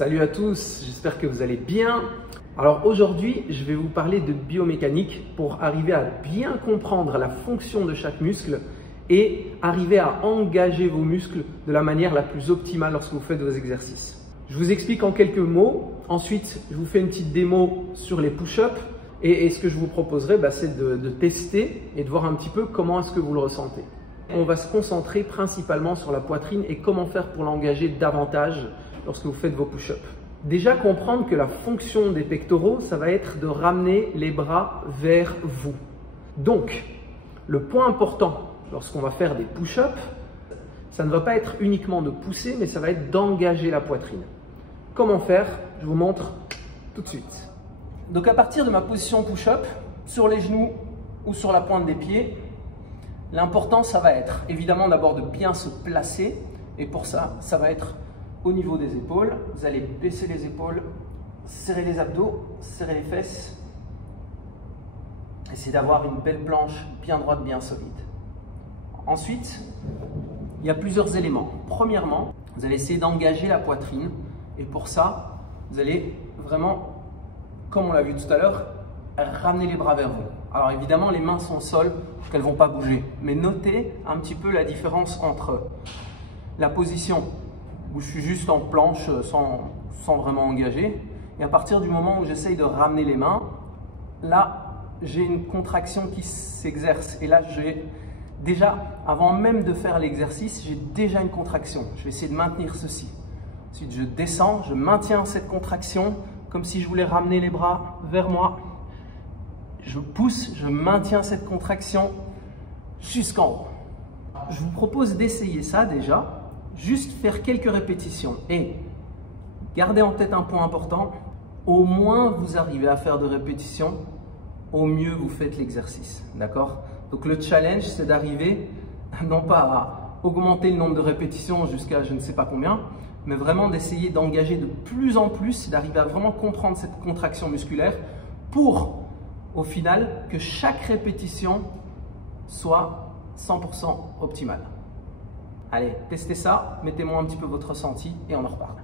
Salut à tous, j'espère que vous allez bien. Alors aujourd'hui, je vais vous parler de biomécanique pour arriver à bien comprendre la fonction de chaque muscle et arriver à engager vos muscles de la manière la plus optimale lorsque vous faites vos exercices. Je vous explique en quelques mots, ensuite je vous fais une petite démo sur les push-ups et ce que je vous proposerai, c'est de tester et de voir un petit peu comment est-ce que vous le ressentez. On va se concentrer principalement sur la poitrine et comment faire pour l'engager davantage lorsque vous faites vos push-ups. Déjà comprendre que la fonction des pectoraux, ça va être de ramener les bras vers vous. Donc, le point important lorsqu'on va faire des push-ups, ça ne va pas être uniquement de pousser, mais ça va être d'engager la poitrine. Comment faire? Je vous montre tout de suite. Donc à partir de ma position push-up, sur les genoux ou sur la pointe des pieds, l'important ça va être évidemment d'abord de bien se placer, et pour ça, ça va être au niveau des épaules. Vous allez baisser les épaules, serrer les abdos, serrer les fesses. Essayez d'avoir une belle planche bien droite, bien solide. Ensuite, il y a plusieurs éléments. Premièrement, vous allez essayer d'engager la poitrine. Et pour ça, vous allez vraiment, comme on l'a vu tout à l'heure, ramener les bras vers vous. Alors évidemment, les mains sont au sol, donc elles ne vont pas bouger. Mais notez un petit peu la différence entre la position où je suis juste en planche sans vraiment engager, et à partir du moment où j'essaye de ramener les mains, là j'ai une contraction qui s'exerce, et là j'ai déjà, avant même de faire l'exercice, j'ai déjà une contraction. Je vais essayer de maintenir ceci. Ensuite je descends, je maintiens cette contraction comme si je voulais ramener les bras vers moi. Je pousse, je maintiens cette contraction jusqu'en haut. Je vous propose d'essayer ça déjà. Juste faire quelques répétitions et gardez en tête un point important, au moins vous arrivez à faire de répétitions, au mieux vous faites l'exercice, d'accord? Donc le challenge, c'est d'arriver non pas à augmenter le nombre de répétitions jusqu'à je ne sais pas combien, mais vraiment d'essayer d'engager de plus en plus, d'arriver à vraiment comprendre cette contraction musculaire pour, au final, que chaque répétition soit 100% optimale. Allez, testez ça, mettez-moi un petit peu votre ressenti et on en reparle.